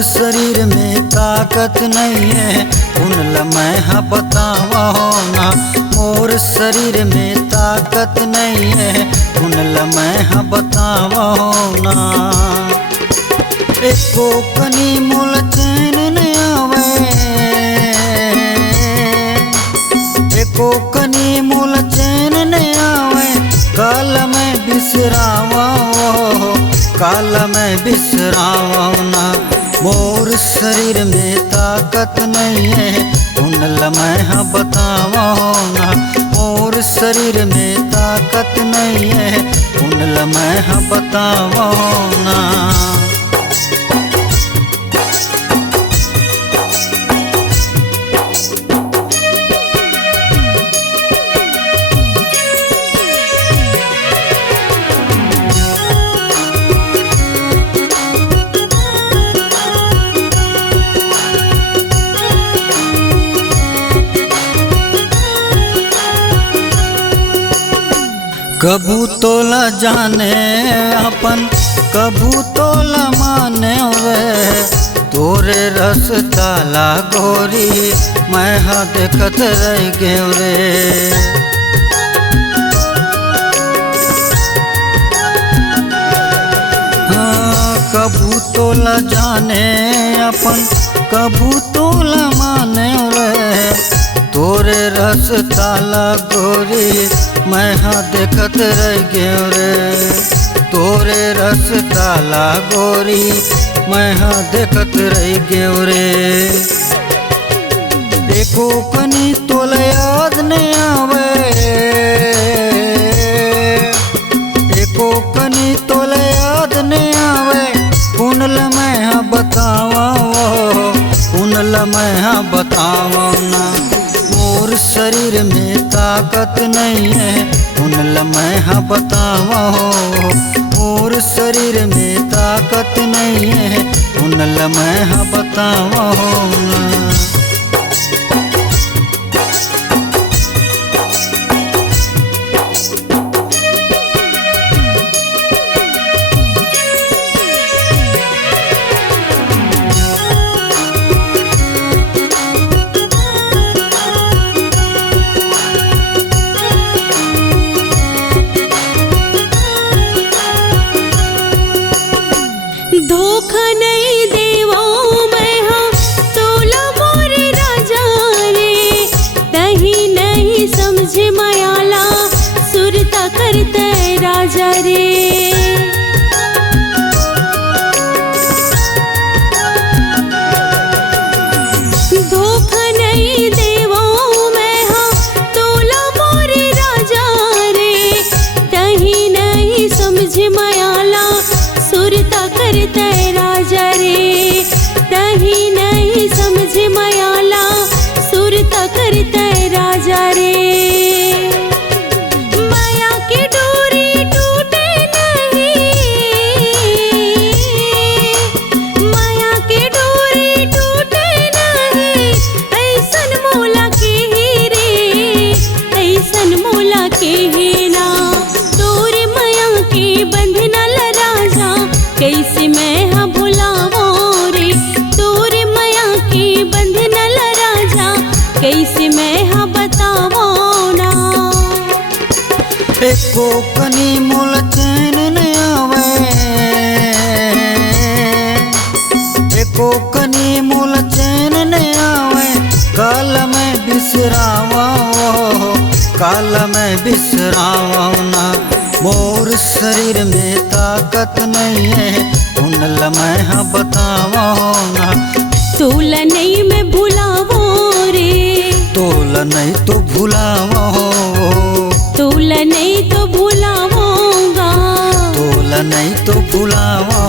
मोर शरीर में ताकत नहीं है उन लम्हा बतावा ना। मोर शरीर में ताकत नहीं है उन लम्हा बतावा ना। एको कनी मोल चैन न आवे, एको कनी मोल चैन न आवे। काल में बिसरावा, काल में बिसरावा ना। मोर शरीर में ताकत नहीं है उन लम्हा बतावा ना। मोर शरीर में ताकत नहीं है उन लम्हा बतावा ना। कबू तोला जाने अपन, कबू तोला माने वे। तोरे रस ताला गोरी मैं हाँ देखत रह गयो रे। हाँ कबू तोला जाने अपन, कबू तोला माने वे। तोरे रस ताला गोरी मैं हाँ देखत रह गयो रे। तोरे रस ताला गोरी मैं हाँ देखत रह गयो रे। एको कनी तोल याद नहीं आवे, एको कनी तोल याद नहीं आवे। उन लम्हा बतावा, उन लम्हा बतावा ना। मोर शरीर में ताकत नहीं है उन लम्हा बतावा। मोर शरीर में ताकत नहीं है उन लम्हा बतावा ना। धोखा नहीं देवो मैं हाँ तोला मोर राजा रे। दही नहीं समझ मायाला सुरता करते राजा रे। धोखा नहीं देवो मैं हाँ तोला मोर राजा रे। दही नहीं समझ मायाला सुरता करते राजा रे। दही नहीं समझ मायाला सुरता करते राजा रे। माया की डोरी टूटे नहीं, माया की डोरी टूटे नहीं। ऐसन मोला के ही रे, ऐसन मोला के ही ना। तोरे माया के बंधना राजा कैसे मैं हाँ भुलावो रे। तोरे माया की बंधना राजा कैसे मैं हाँ बतावो ना। एको कनी मोल चैन न आवे, एको कनी मोल चैन न आवे। काल में बिसरावा, काल में बिसरावा ना। मोर शरीर में ताकत नहीं है उन लम्हा बतावा ना। तोला नहीं मैं भुलावो रे, तोला नहीं तो भुलावा। तोला नहीं तो भुलावोगा, तोला नहीं तो भुलावा।